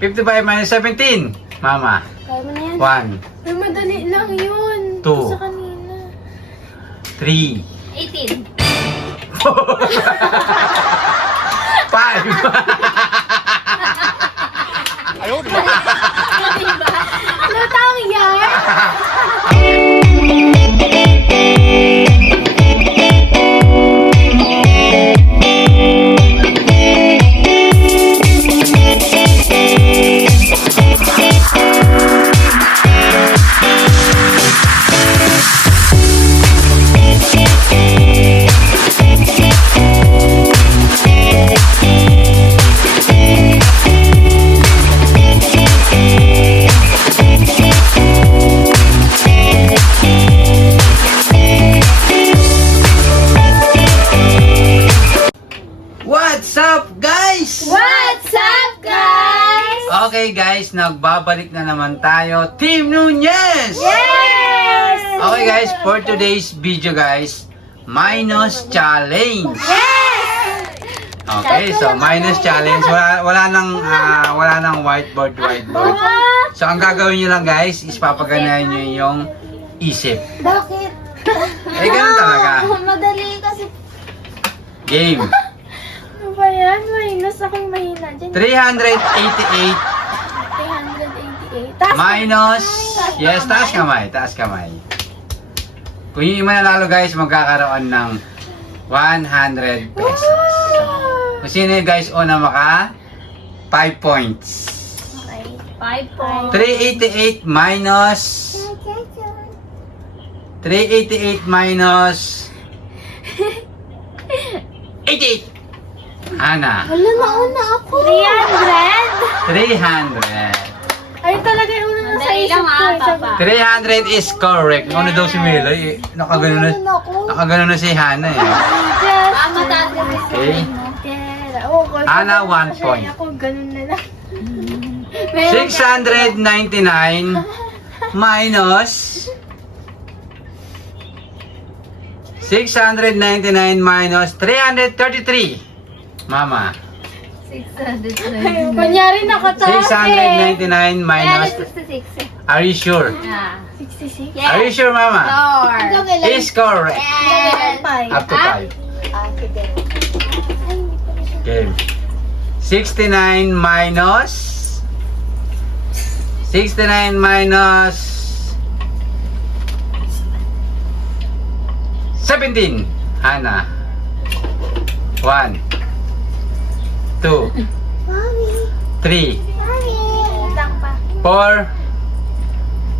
55 minus 17. Mama. Kaya mo na yan. 1, Ay, madali lang yun. Two. Sa kanina. 3, 18. 5. Natang yan? What's up, guys? What's up, guys? Okay, guys, nagbabalik na naman tayo. Team Nunez! Yes! Okay, guys, for today's video, guys, minus challenge. Yes! Okay, so minus challenge. Wala nang whiteboard. So, ang gagawin nyo lang, guys, is papaganahin nyo yung isip. Bakit? Eh, ganun talaga. Madali kasi. Game. Ano ba yan? Minus akong mahina dyan. 388 388. Taas minus, yes, taas kamay. Kung yung mananalo, guys, magkakaroon ng 100 pesos. Kung sino yung guys una maka 5 points. Okay. 5 points. 388 minus 88. Ana, Wala na una ako. 300? 300. Ay, talaga yung una na sa Madali isip lang, ko. Papa. 300 is correct. Ano daw si Meloy? Nakagano na si Hana eh. Tama dati. Okay. Ana, 1 point. Ako, ganun na lang. 699 minus 333. Mama. 600. Kunyari nakataas 699 minus. 66. Are you sure? Ah. 66? Are you sure, Mama? Lord. Is correct. Up to 5. Okay. 69 minus 17. Hana. 1, 2, 3, 4,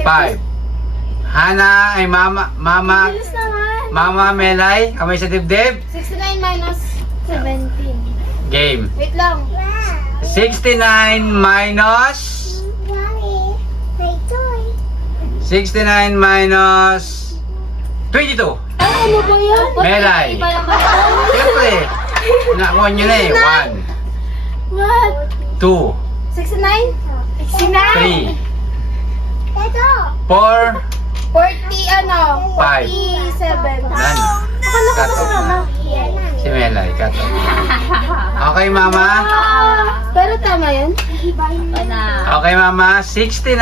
5. Hana ay Mama Bilis naman. Mama Melay, kamay sa dibdib. 69 minus 17. Game. Wait lang. 69 minus 22. Ay, ano ba yan? Melay. Iba lang ba ito? Siyempre. Nakuha nyo na eh. 1, What? 2, 69? 69? 3, 4, 40 ano? 5. 47. Nan. Akala ko kasi mama. Si Melay. Kato. Okay, Mama. Pero tama yun? Wala. Okay, Mama. 69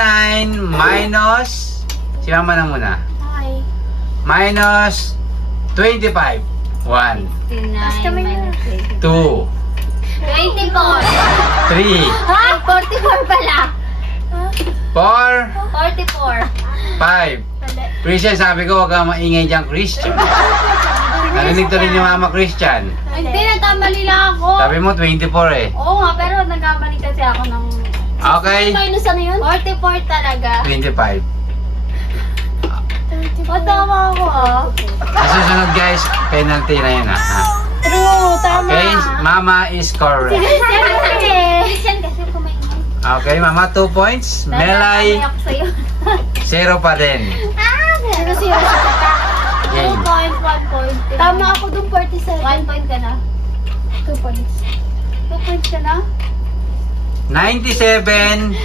minus. Si Mama na muna. Okay. Minus 25. 1, 69 minus 2, 24. 3, Ha? 44 pala. 4, 44. 5. Christian, sabi ko, huwag kang maingay dyan, Christian. Narinig to rin ni Mama Christian. Hindi, nagkamali lang ako. Sabi mo, 24 eh. Oo nga, pero nagkamali kasi ako ng... Okay, Minus ano yun? 44 talaga. 25. O, tama ako ah. Ang susunod guys, penalty na yun ha. True, tama. Okay, Mama is correct. Christian kasi kumain. Okay, Mama, 2 points. Melay, Ako sa'yo. 0 pa din. Ano siya? Game. 2 point, 1 point. Tama ako dun 47. 1 point ka na. 2 points. 2 points ka na? 97 1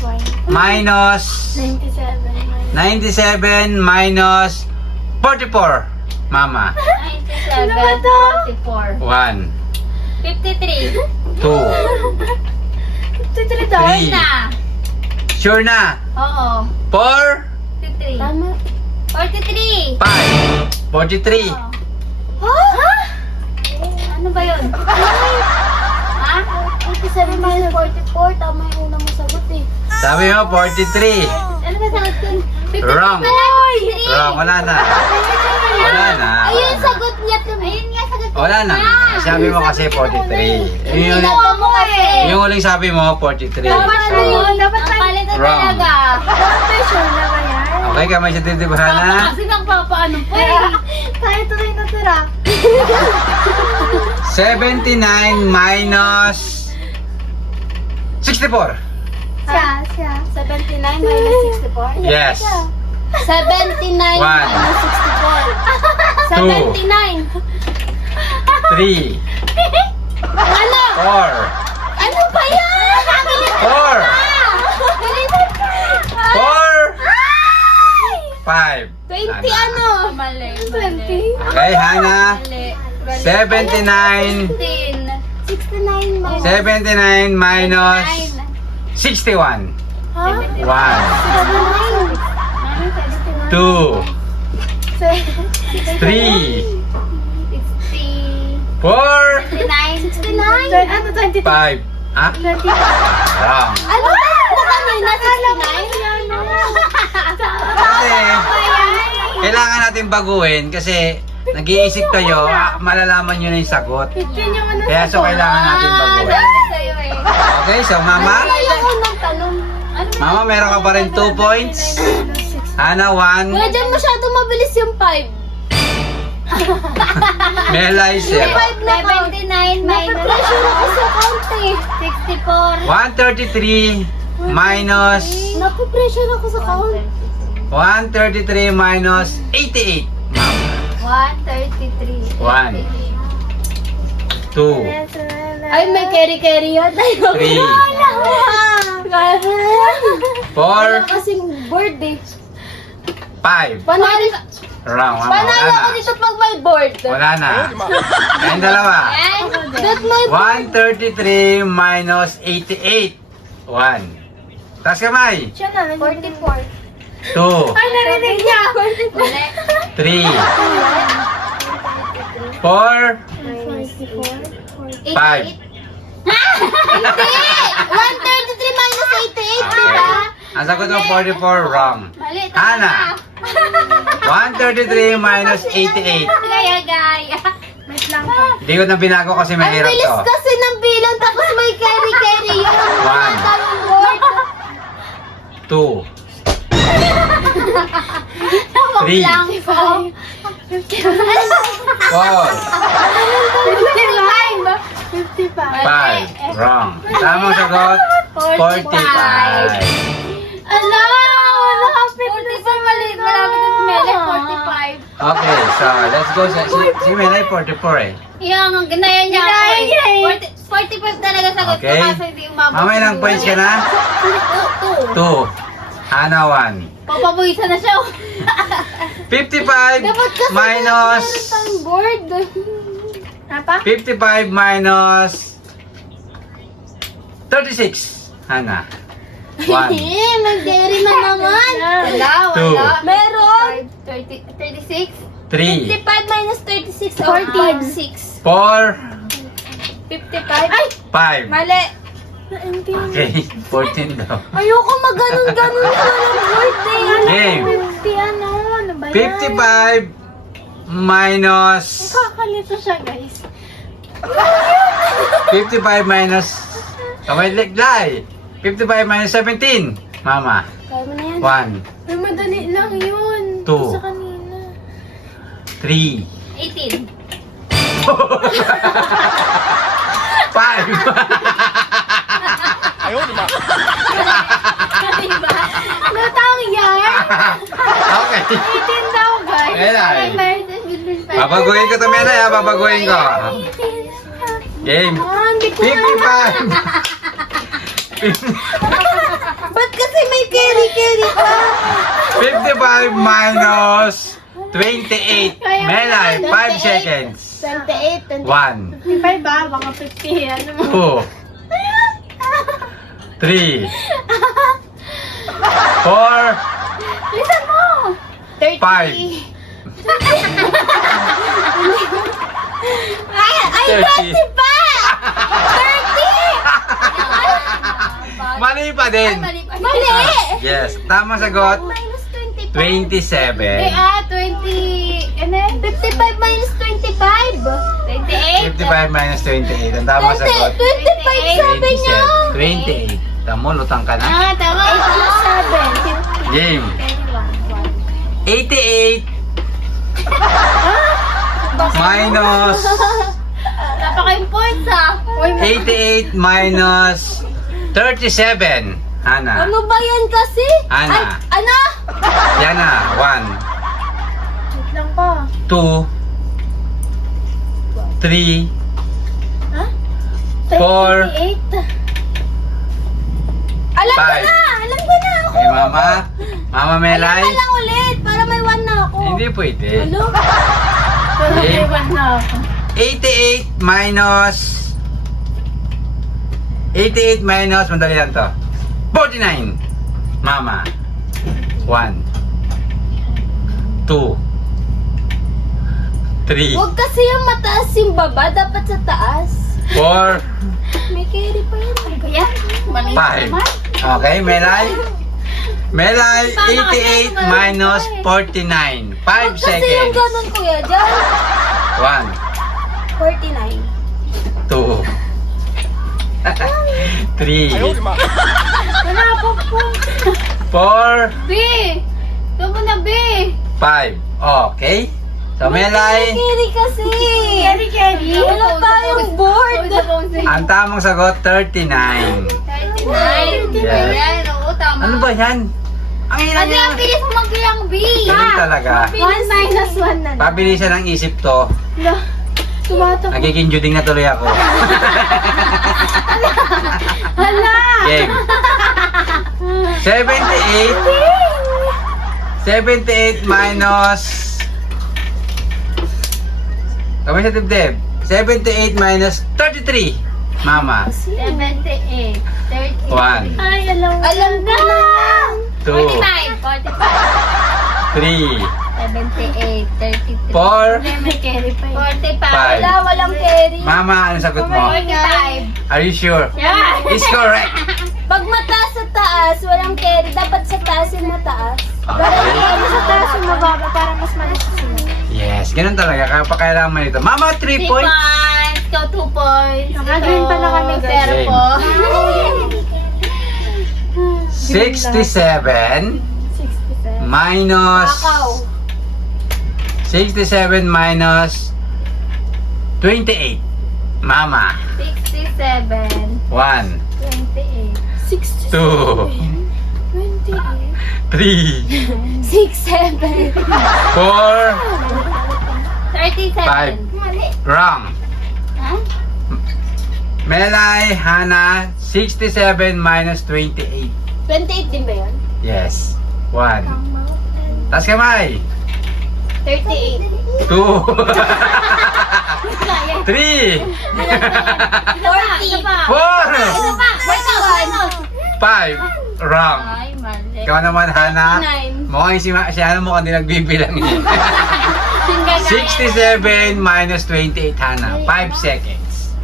point. minus 97. 97 minus 44. Mama. 97, Ano ba to? 44. 1, 53. 2, 2. 53 daw. Three. Na. Sure na? Oo. 4, 43. Tama. 43. 5, 43. Oo. Ha? Ano ba yun? Ha? 87 minus 44. Tama yung una mo sagot eh. Sabi mo, 43. Ano ba sagot yun? 53 Wrong. pala. 53. Wrong, wala na. Wala na. Ayun, sagot niya. Ayun nga, sagot niya. Wala na. Sabi mo kasi 43. Yun yung, Ginawa mo kasi. yung huling sabi mo, 43. Dapat So, yun. dapat Ang palito Wrong. talaga. Dapat sure na ba yan? okay ka, may sititibahan na. Kasi nang papaano po eh. Tayo tuloy natira. 79 minus 64. Siya. 79 minus 64? Yes. 79 One. minus 64. Two. 79. 3, Ano? 4, Ano ba yan? 4, 4, 5. 20 ano? Mali. 20. Okay, Hana. Mali. 79, 69 minus 79 minus 61. Ha? 1, 2, 3, 4, 69. Ano, 23? 5. Ah? 20. Wrong. Ano ba? Kanina 69? Kasi, kailangan natin baguhin kasi nag-iisip kayo, malalaman nyo na yung sagot. 15 yung ano Kaya so, kailangan natin baguhin. Sa'yo eh. Okay, so mama, Ayoko magtanong. mama meron ka pa rin 2 points. Hana, 1. Kuya, dyan masyado mabilis yung 5. Melay, 0. 79 minus pressure ako sa count eh. 64. 133 minus Napipressure ako sa count. 133 minus 88. Mama. 133. 1, 2, Ay, may carry-carry yan. 3, 4, Kasing board eh. 5. Panalo, Wrong, mama. panalo Wala ako na. dito pag may board. Wala na. Kayong dalawa. That may 133 minus 88. 1. Taas kamay. Siya na, 44. 2, Ay, narinig niya. 3, 4, 5. Hindi! 133 minus 88, di ba? Ang sagot mo 44, wrong. Mali, Hana. 133 minus 88. Gaya-gaya. Wait lang pa. Hindi ko na binago kasi Ang mahirap bilis to. kasi ng bilang tapos may carry-carry yun. One. Daming board. 2, Tawag 3, lang po. 4, 55. 5. Wrong. Tamang sagot, 45. Ano? Nakapit na sa mali. Malapit na si Mele, 45. Okay, so let's go. Si Melay, 44 eh. Yung ginaya niya ako Ginaya niya eh. 45 talaga sagot ko Okay. kasi hindi umabot. Mama, ilang points ka na? 2. 2. Hana, 1. Papabuhisan na siya. 55 Dapat kasi minus... ang board. Apa? 55 minus 36. Hana. 1. Eh, mag-dairy na naman. Wala, Two. wala. Meron. 36. 3. 55 minus 36. 14. 6. 4. 55. Ay! 5. Mali. Okay, 14 daw. Ayoko mag-ganon-ganon sa walang board eh. Game. 50 ano? Ano ba yan? 55 minus... Kakalito siya, guys. 55 minus... Kamay liglay. 55 minus 17. Mama. Kaya mo na yan. 1, Ay, madali lang yun. Two. Sa kanina. 3, 18. 5. Diba? Gatang yan. Okay. 18 daw, guys. Melay. Between 5. Babaguhin ko to, Melay, ha? Babaguhin ko. Game. Hindi ko 55. Ba't kasi may carry-carry ka? 55 minus 28. Melay, 5 seconds. 28. 1, 55 ba? Baka 50. Ano mo? 2, 3, 4, Lisan mo! 30. 5, Ay, 30. 20 pa! 30! Mali pa din. Mali pa. Mali! Yes, tamang sagot, Minus 25. 27. 20... Ano yan? 55 minus 25. 28. 55 minus 28. Ang tamang sagot, 25 sabi niya. 27. 28. Tamo, lutang ka na. Ah, tama. 8 plus 7. Game. 88 minus Napaka-yung points ah. 88 minus 37. Hana. Ano ba yan kasi? Ana. Ay, ano? Yan na. 1, Wait lang pa. 2, 3, Ha? 4. 38. Alam ko Five. na! Alam ko na ako! Okay, Mama. Mama Melay. Alam lang ulit para may 1 na ako. Hindi pwede. Ano? Okay. na ako. 88 minus 88 minus, madali lang to, 49. Mama. 1, 2, 3, Huwag kasi yung mataas yung baba, dapat sa taas. 4, May carry pa yan. Kuya, mali 5. naman. Okay, Melay. Melay, 88 minus 49. 5 Huwag kasi yung seconds. ganun kuya, dyan. 1, 49. 2, 3, Wala po po. 4, B! Doon mo na B! 5. Okay. So, May Melay, carry kasi. Carry. Wala tayong board. ang tamang sagot, 39. 39. Yeah. Ayan, oo, tama. Ano ba yan? Ang ina Kasi niya. ang bilis mo magbilang B! Ganun talaga. 1 minus 1 na. Pabilisan ng isip to. Tumatak. Nagiging juding na tuloy ako. Hala! Game. 78 minus... Kamay sa dibdib. 78 minus 33. Mama. 78. 30. 1, Ay, alam ko na. 2, 45. 3, 78. 33. 4. Hindi, may carry pa yun. 45. Five. Wala, walang carry. Mama, ano sagot mo? 45. Are you sure? Yeah. Is correct. Pag mataas sa taas, walang carry. Dapat sa taas yung mataas. Okay. Ano sa taas yung mababa para mas malis sila. Yes, ganun talaga. Kaya pa kailangan mo nito. Mama, 3 3 points. points. Ikaw 2 points. Naka-green pala kami, guys. Zero Same. po. 67 67. minus... Kakaw. 67 minus 28. Mama. 67. 1, 28. 67. 2, 28. 3, 67. 4, 37. Five. Mali. wrong. Ha? Melay, Hana, 67 minus 28. 28 din ba yun? Yes. 1. Taas kamay. 38. 2, 3, 40. 4, Wait lang. 5. Wrong. Ay, mali. Ikaw naman, Hana. 9. Mukhang si Hana mukhang di nagbibilang eh. 67 minus 28, Hana. 5 seconds.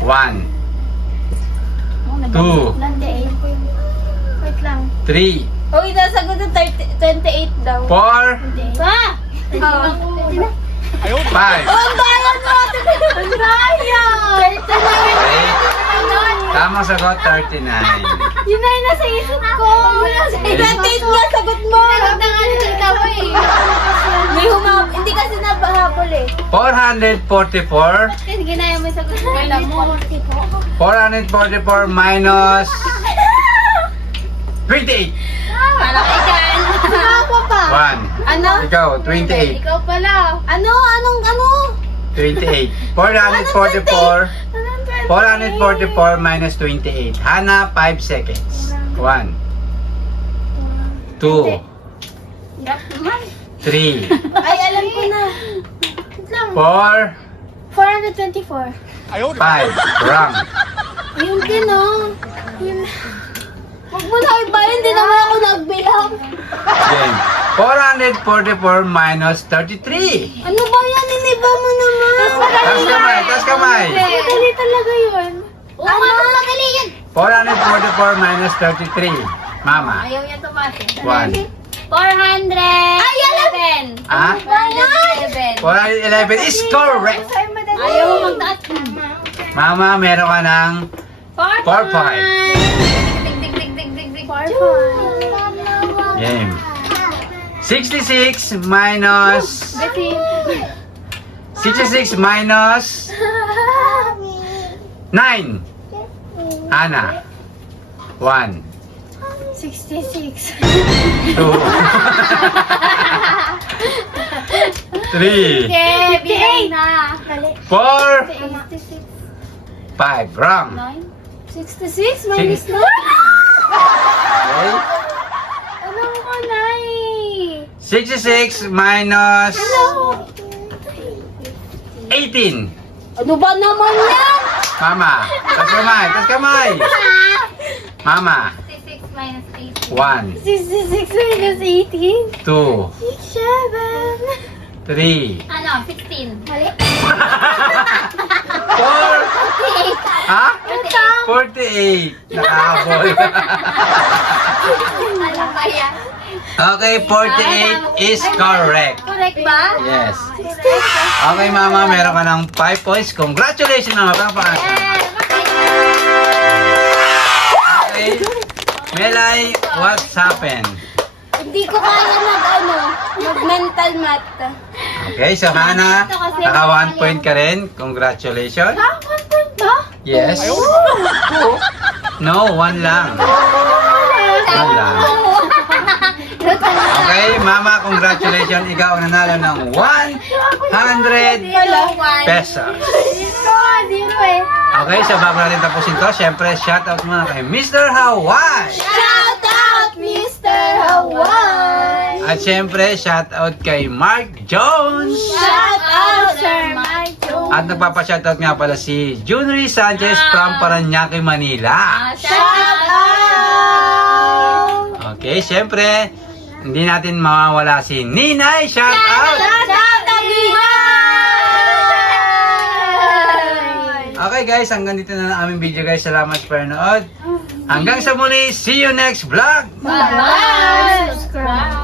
1, 2, 28. Wait lang. 3, Uy, nasagot ng 28 daw. 4, Pa! Oh. 5. Ang bayan mo! Ang bayan! Okay. Tamang sagot, 39. Yun na yung nasa isip ko. 28 nga, sagot mo. Sagot na nga nakita mo eh. May hindi kasi nabahabol eh. 444. Kasi ginaya mo yung sagot mo. Alam mo. 444 minus 28. Malaki dyan. Ako pa. 1. Ano? Ikaw, 28. Ikaw pala. Ano? Ano? 28. 444. 444 minus 28. Hana, 5 seconds. 1, 2, Hirap naman. 3, Ay, alam ko na. Wait lang. 4, 424. 5. Wrong. Yun din oh. Yun. Huwag mo na ibayan, hindi naman ako nagbilang. Game. 444 minus 33. Ano ba yan? Iniba mo naman. Taas kamay, taas kamay. Madali talaga yun. Ano? Madali yan. 444 minus 33. Mama. Ayaw niya tumati. 1. 411. Ah? 411. 411 is correct. Ayaw mo magtaas. Mama, meron ka ng 4-5. Dig, dig, dig, dig, dig. Game. 66 minus 9. Ana. 1, 66. 2, 3, Okay, bigay na. 4, 66. 5. Wrong. 66 minus 9. Okay. Alam ko na eh. 66 minus 18. Ano ba naman yan? Mama, tas kamay, tas kamay. Mama, 66 minus 8. 1, 66 minus 18. 2, 7. 3, Ano? 16. Mali. 4, ha? 48. Nakahabol. Ano ba yan? Okay, 48 is correct. Correct ba? Yes. Okay, Mama, meron ka ng 5 points. Congratulations, Mama. Papaas. Okay. Melay, what's happened? Hindi ko kaya mag-mental math. Okay, so Hana, naka 1 point ka rin. Congratulations. One point ba? Yes. No, 1 lang. 1 lang. Okay, Mama, congratulations. Ikaw ang nanalo ng 100 pesos. Zero eh. Okay, so bago natin tapusin to, syempre, shoutout muna kay Mr. Hawaii. Shout out, Mr. Hawaii. At syempre, shoutout kay Mark Jones. Shout out, Sir Michael. At nagpapa-shoutout nga pala si Junry Sanchez from Paranaque, Manila. Shout out. Okay, syempre, hindi natin mawawala si Ninay. Shoutout! Shout out, Nina. Okay guys, hanggang dito na ang aming video guys. Salamat sa panonood. Hanggang sa muli, see you next vlog! Bye-bye. Subscribe.